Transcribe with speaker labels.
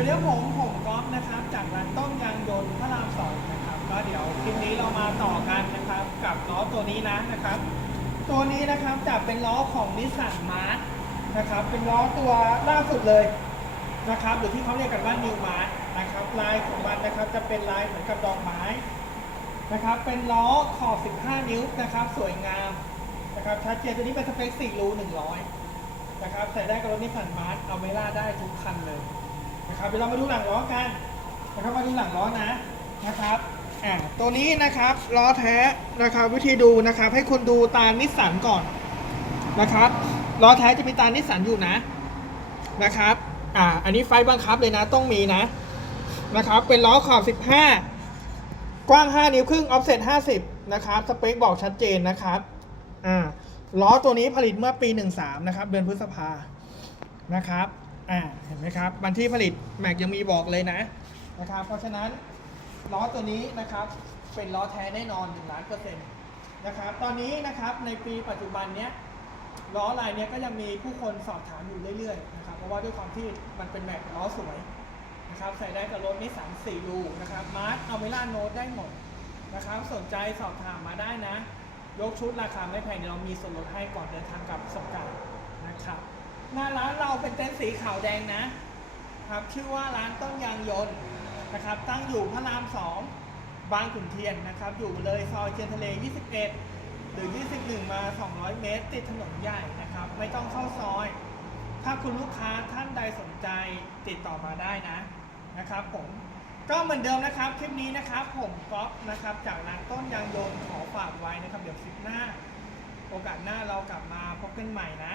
Speaker 1: วัสดีครับผมผมก๊อฟนะครับจากร้านต้นยางยนต์พระรามสองนะครับก็เดี๋ยวคลิปนี้เรามาต่อกันนะครับกับล้อตัวนี้นะนะครับ ตัวนี้นะครับจะเป็นล้อของนิสสันมาร์นะครับเป็นล้อตัวล่าสุดเลยนะครับหรือที่เขาเรียกกันว่านิวมาร์นะครับลายของมันนะครับจะเป็นลายเหมือนกับดอกไม้นะครับเป็นล้อขอบ 15 นิ้วนะครับสวยงามนะครับชัดเจนตัวนี้เป็นสเปค4รู100นะครับใส่ได้กับรถนิสสันมาร์เอาเมล่าได้ทุกคันเลย นะครับเดี๋ยวเรามาดูหลังล้อกันนะครับมาดูหลังล้อนะนะครับอ่าตัวนี้นะครับล้อแท้นะครับวิธีดูนะครับ ให้คุณดูตานิสสันก่อนนะครับล้อแท้จะมีตานิสสันอยู่นะนะครับอ่าอันนี้ไฟบังคับเลยนะต้องมีนะนะครับเป็นล้อขอบ 15 กว้าง 5 นิ้วครึ่งออฟเซ็ต50 นะครับสเปคบอกชัดเจนนะครับอ่าล้อตัวนี้ผลิตเมื่อปี 13 นะครับ เดือนพฤษภานะครับ อ่าเห็นไหมครับวันที่ผลิตแม็กยังมีบอกเลยนะนะครับเพราะฉะนั้นล้อตัวนี้นะครับเป็นล้อแท้แน่นอน1ล้านเปอร์เซ็นต์นะครับตอนนี้นะครับในปีปัจจุบันเนี้ยล้อลายเนี้ยก็ยังมีผู้คนสอบถามอยู่เรื่อยๆนะครับเพราะว่าด้วยความที่มันเป็นแม็กล้อสวยนะครับใส่ได้กับรถนิสสันสี่รูนะครับมาร์ทเอาเมล่าโนตได้หมดนะครับสนใจสอบถามมาได้นะ ยกชุดราคาไม่แพงเดี๋ยวเรามีส่วนลดให้ก่อนเดินทางกลับสงกรารนะครับ หน้าร้านเราเป็นเต็นท์สีขาวแดงนะครับ ชื่อว่าร้านต้นยางยนต์นะครับ ตั้งอยู่พระรามสองบางขุนเทียนนะครับ อยู่เลยซอยเทียนทะเล 21 หรือ 21 มา 200 เมตร ติดถนนใหญ่นะครับ ไม่ต้องเข้าซอย ถ้าคุณลูกค้าท่านใดสนใจติดต่อมาได้นะนะครับผมก็เหมือนเดิมนะครับ คลิปนี้นะครับ ผมก๊อฟนะครับ จากร้านต้นยางยนต์ขอฝากไว้นะครับ เดี๋ยวคลิปหน้า โอกาสหน้าเรากลับมาพบกันใหม่นะ